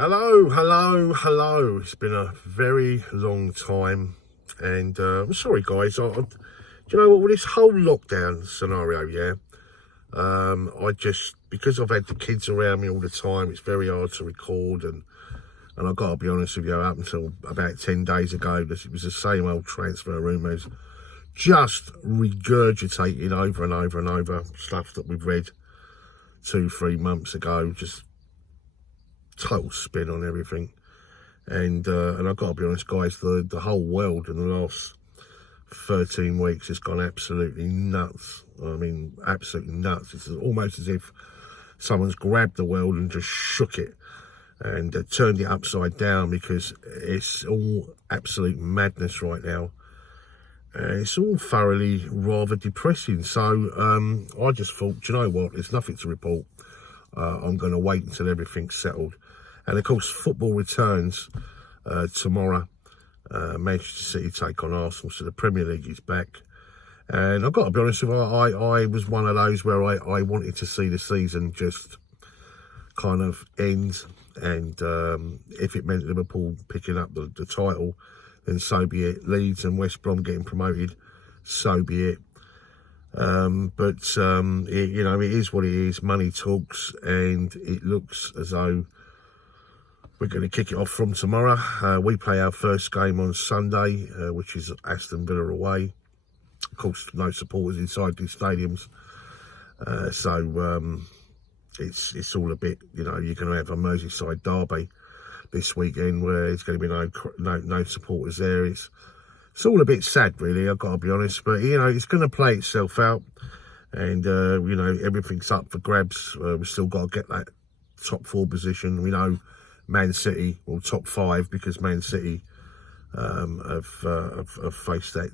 Hello. It's been a very long time, and I'm sorry, guys. Do you know what? With this whole lockdown scenario, because I've had the kids around me all the time, it's very hard to record, and I've got to be honest with you, up until about 10 days ago, it was the same old transfer rumours, just regurgitating over and over and over stuff that we've read 2-3 months ago, just total spin on everything. And I've got to be honest, guys, the whole world in the last 13 weeks has gone absolutely nuts. I mean, absolutely nuts. It's almost as if someone's grabbed the world and just shook it and turned it upside down, because it's all absolute madness right now. It's all thoroughly rather depressing. So I just thought, do you know what? There's nothing to report. I'm going to wait until everything's settled. And of course, football returns tomorrow. Manchester City take on Arsenal, so the Premier League is back. And I've got to be honest with you, I was one of those where I wanted to see the season just kind of end. And if it meant Liverpool picking up the title, then so be it. Leeds and West Brom getting promoted, so be it. But it is what it is. Money talks, and it looks as though we're going to kick it off from tomorrow. We play our first game on Sunday, which is Aston Villa away. Of course, no supporters inside these stadiums, so it's all a bit. You're going to have a Merseyside derby this weekend where there's going to be no supporters there. It's all a bit sad, really. I've got to be honest, but it's going to play itself out, and everything's up for grabs. We've still got to get that top 4 position. We know Man City, or top 5, because Man City have faced that.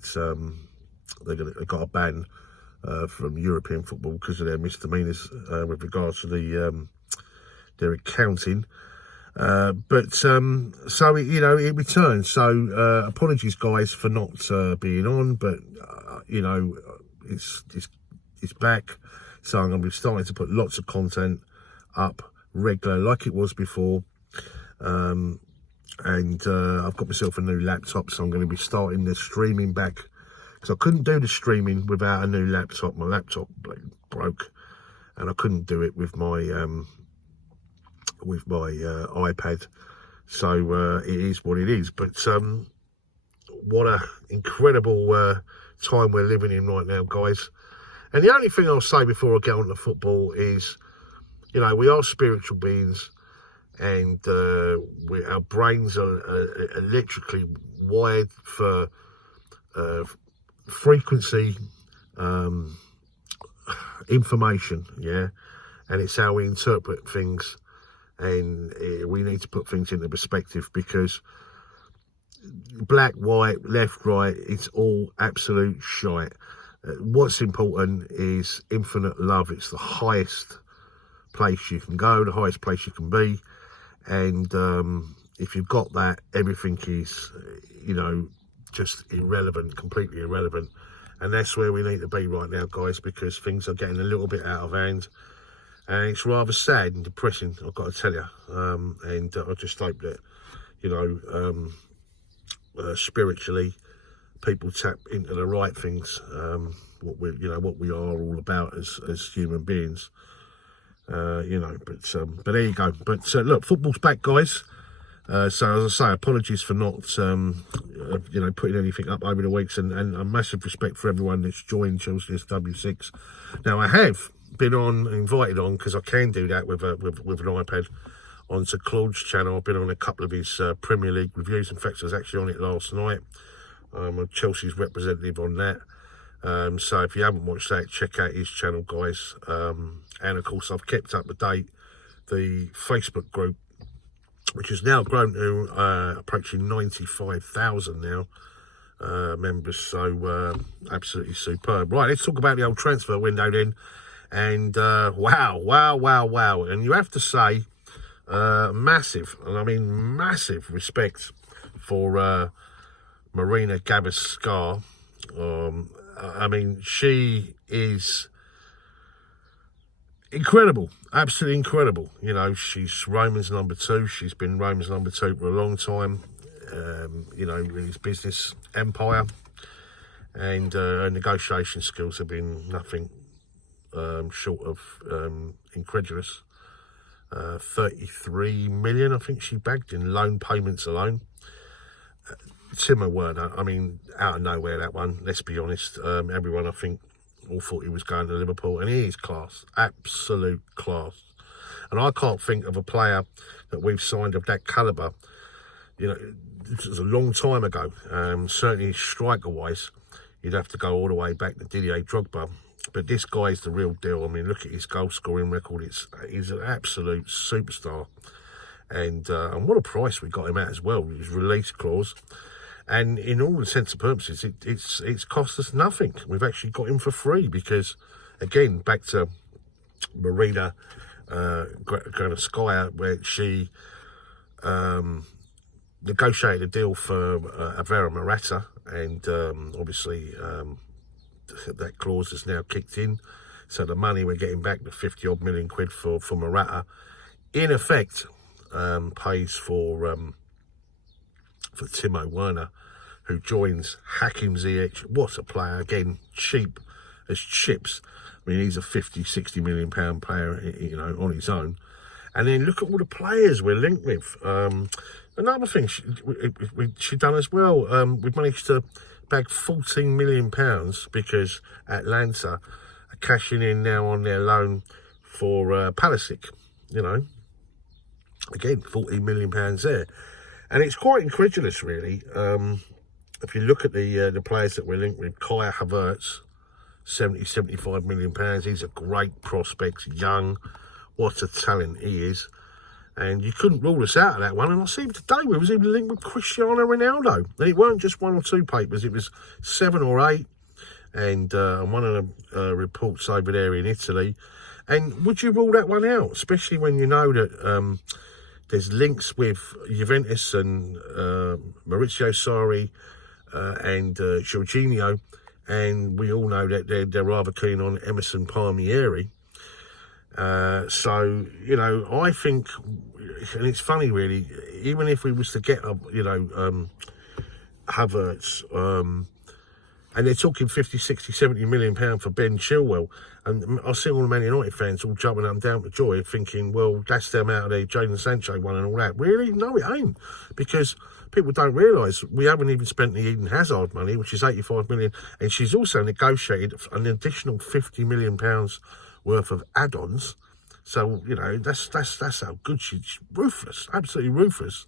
They've got a ban from European football because of their misdemeanours with regards to their accounting. So it returns. So apologies, guys, for not being on, but it's back. So I'm going to be starting to put lots of content up regular, like it was before. And I've got myself a new laptop, so I'm going to be starting the streaming back, because I couldn't do the streaming without a new laptop. My laptop broke, and I couldn't do it with my iPad. So it is what it is. But what a incredible time we're living in right now, guys. And the only thing I'll say before I get on to football is, we are spiritual beings, and our brains are electrically wired for frequency information, and it's how we interpret things, and we need to put things into perspective, because black, white, left, right, it's all absolute shite. What's important is infinite love. It's the highest place you can go, the highest place you can be. And if you've got that, everything is, just irrelevant, completely irrelevant. And that's where we need to be right now, guys, because things are getting a little bit out of hand. And it's rather sad and depressing, I've got to tell you. And I just hope that, spiritually, people tap into the right things, what we are all about as human beings. But there you go. But look, football's back, guys. So as I say, apologies for not putting anything up over the weeks, and a massive respect for everyone that's joined Chelsea SW6. Now, I have been invited on, because I can do that with an iPad, onto Claude's channel. I've been on a couple of his Premier League reviews. In fact, I was actually on it last night. I'm a Chelsea's representative on that. So if you haven't watched that, check out his channel, guys. And of course, I've kept up to date the Facebook group, which has now grown to approaching 95,000 now members. So absolutely superb. Right, let's talk about the old transfer window then. And wow. And you have to say, massive, and I mean massive respect for Marina Gavaskar. I mean, she is incredible, absolutely incredible. You know, she's Roman's number 2. She's been Roman's number 2 for a long time. You know, in his business empire, and her negotiation skills have been nothing short of incredulous. 33 million, I think she bagged in loan payments alone. Werner, I mean, out of nowhere that one. Let's be honest. Everyone, I think, all thought he was going to Liverpool, and he is class, absolute class. And I can't think of a player that we've signed of that calibre. You know, this was a long time ago. Certainly striker-wise, you'd have to go all the way back to Didier Drogba. But this guy is the real deal. I mean, look at his goal-scoring record. He's an absolute superstar. And what a price we got him at as well. His release clause. And in all intents and purposes, it's cost us nothing. We've actually got him for free because, again, back to Marina Granovskaya, where she negotiated a deal for Avera Morata, and obviously that clause has now kicked in. So the money we're getting back, the 50-odd million quid for Morata, in effect pays for Timo Werner, who joins Hakim Ziyech. What a player. Again, cheap as chips. I mean, he's a 50-60 million pound player, you know, on his own. And then look at all the players we're linked with. Another thing she done as well, we've managed to bag 14 million pounds because Atlanta are cashing in now on their loan for Pulisic, you know. Again, 14 million pounds there. And it's quite incredulous, really. If you look at the players that we're linked with, Kai Havertz, 75 million pounds. He's a great prospect, young. What a talent he is. And you couldn't rule us out of that one. And I see today we was even linked with Cristiano Ronaldo. And it weren't just 1 or 2 papers, it was 7 or 8. And one of the reports over there in Italy. And would you rule that one out? Especially when you know that there's links with Juventus and Maurizio Sarri and Jorginho. And we all know that they're rather keen on Emerson Palmieri. So, you know, I think, and it's funny really, even if we was to get, Havertz, and they're talking 50, 60, 70 million pounds for Ben Chilwell, and I see all the Man United fans all jumping up and down with joy, thinking, well, that's them out of the Jadon Sancho one and all that. Really? No, it ain't. Because people don't realise we haven't even spent the Eden Hazard money, which is 85 million, and she's also negotiated an additional 50 million pounds worth of add-ons. So, you know, that's how good she's ruthless, absolutely ruthless.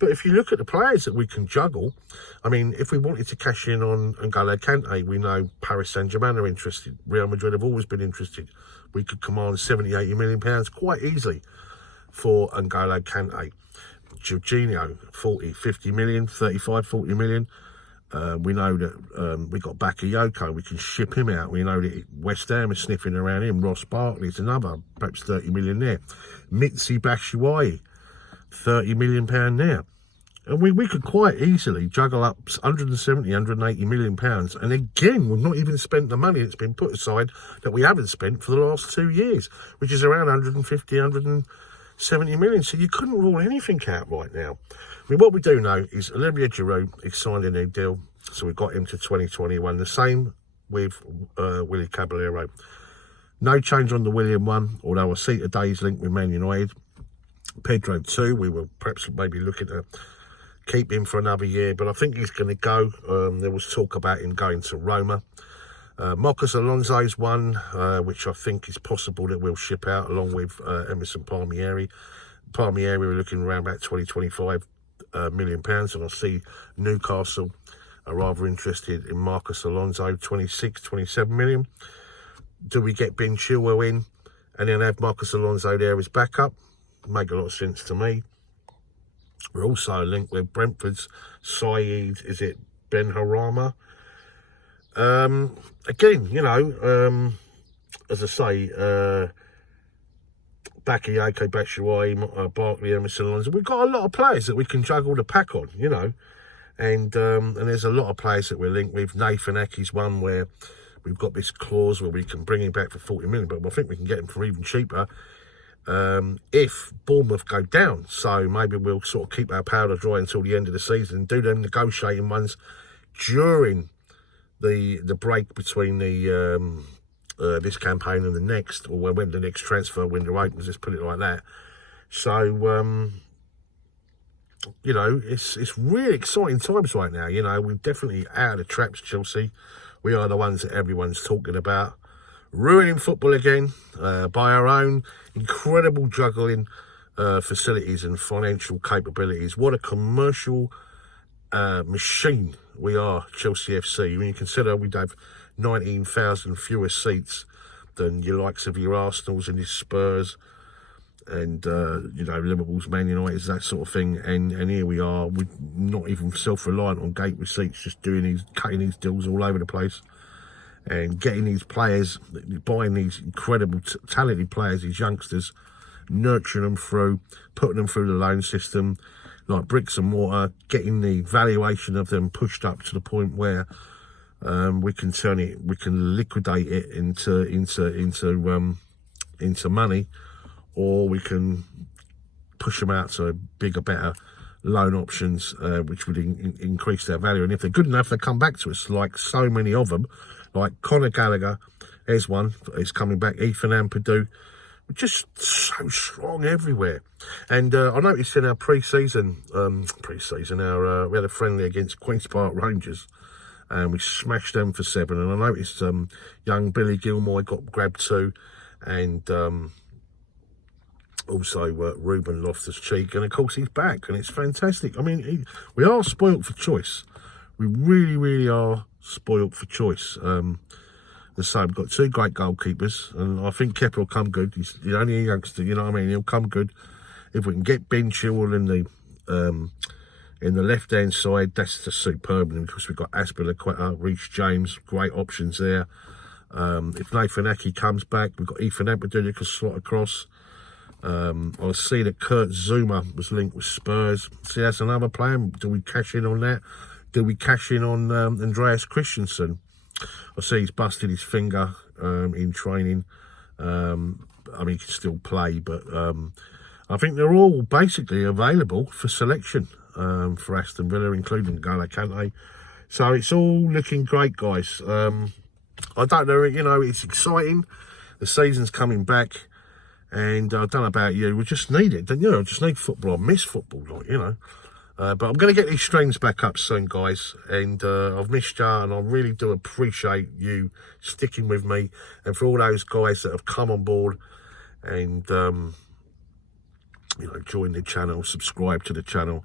But if you look at the players that we can juggle, I mean, if we wanted to cash in on N'Golo Kante, we know Paris Saint-Germain are interested. Real Madrid have always been interested. We could command 70, 80 million pounds quite easily for N'Golo Kante. Jorginho, 40, 50 million, 35, 40 million. We know that we got Bakayoko, we can ship him out. We know that West Ham is sniffing around him. Ross Barkley's another, perhaps 30 million there. Mitzi Batshuayi, 30 million pound there. And we could quite easily juggle up 170, 180 million pounds. And again, we've not even spent the money that's been put aside that we haven't spent for the last 2 years, which is around 150, 170 million. So you couldn't rule anything out right now. I mean, what we do know is Olivier Giroud has signed a new deal, so we've got him to 2021. The same with Willie Caballero. No change on the William one, although I see today's link with Man United. Pedro too, we were perhaps maybe looking to keep him for another year, but I think he's going to go. There was talk about him going to Roma. Marcus Alonso's one, which I think is possible that we'll ship out along with Emerson Palmieri. Palmieri, we're looking around about 20, 25 million pounds, and I see Newcastle are rather interested in Marcus Alonso, 26, 27 million. Do we get Ben Chilwell in and then have Marcus Alonso there as backup? Make a lot of sense to me. We're also linked with Brentford's Saeed, is it Ben Harama? Again, you know, as I say, Bakayoko, Batshuayi, Barkley, Emerson Alonso. We've got a lot of players that we can juggle the pack on, you know. And there's a lot of players that we're linked with. Nathan Ake's one where we've got this clause where we can bring him back for 40 million, but I think we can get him for even cheaper if Bournemouth go down. So maybe we'll sort of keep our powder dry until the end of the season and do them negotiating ones during the break between the this campaign and the next, or when the next transfer window opens, let's put it like that. So you know, it's really exciting times right now. You know, we're definitely out of the traps, Chelsea. We are the ones that everyone's talking about. Ruining football again by our own incredible juggling facilities and financial capabilities. What a commercial machine we are, Chelsea FC. When you consider we'd have 19,000 fewer seats than your likes of your Arsenals and your Spurs and you know, Liverpool's, Man United's, that sort of thing, and here we are, we're not even self-reliant on gate receipts, just cutting these deals all over the place and getting these players, buying these incredible talented players, these youngsters, nurturing them through, putting them through the loan system like bricks and mortar, getting the valuation of them pushed up to the point where we can liquidate it into money, or we can push them out to bigger, better loan options, which would increase their value. And if they're good enough, they come back to us, like so many of them, like Conor Gallagher, there's one, is coming back, Ethan Ampadu, just so strong everywhere. And I noticed in our pre-season, we had a friendly against Queen's Park Rangers, and we smashed them for 7. And I noticed young Billy Gilmour got grabbed 2, and also Ruben Loftus-Cheek, and of course he's back, and it's fantastic. I mean, we are spoilt for choice. We really, really are spoilt for choice. So we've got 2 great goalkeepers, and I think Kepa will come good. He's only a youngster, you know what I mean? He'll come good. If we can get Ben Chilwell in the left-hand side, that's just superb. And of course, we've got Azpilicueta, Reece James, great options there. If Nathan Ake comes back, we've got Ethan Ampadu that can slot across. I see that Kurt Zuma was linked with Spurs. See, that's another plan. Do we cash in on that? Do we cash in on Andreas Christensen? I see he's busted his finger in training. I mean, he can still play, but I think they're all basically available for selection for Aston Villa, including N'Golo Kante. So it's all looking great, guys. I don't know, you know, it's exciting. The season's coming back. And I don't know about you, we just need it, don't you? I just need football. I miss football, like, you know. But I'm going to get these streams back up soon, guys. And I've missed you, and I really do appreciate you sticking with me. And for all those guys that have come on board and, you know, joined the channel, subscribe to the channel.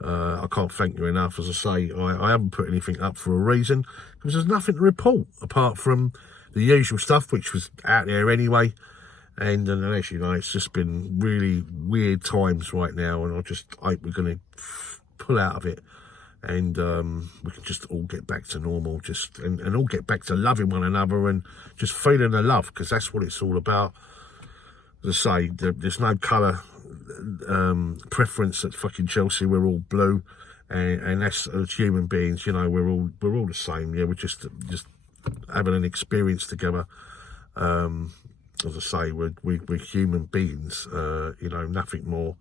I can't thank you enough. As I say, I haven't put anything up for a reason, because there's nothing to report apart from the usual stuff, which was out there anyway. And as you know, it's just been really weird times right now, and I just hope we're going to pull out of it, and we can just all get back to normal, and all get back to loving one another and just feeling the love, because that's what it's all about. As I say, there's no colour preference at fucking Chelsea. We're all blue, and that's, as human beings, you know, we're all the same. Yeah, we're just having an experience together. As I say, we're human beings, you know, nothing more.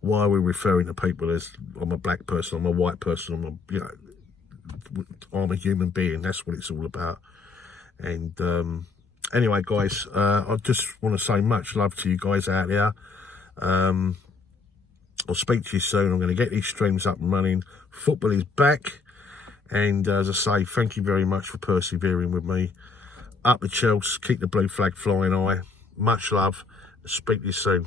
Why are we referring to people as, I'm a black person, I'm a white person, I'm a human being? That's what it's all about. And anyway, guys, I just want to say much love to you guys out there. I'll speak to you soon. I'm going to get these streams up and running. Football is back. And as I say, thank you very much for persevering with me. Up the Chelsea, keep the blue flag flying high. Much love. Speak to you soon.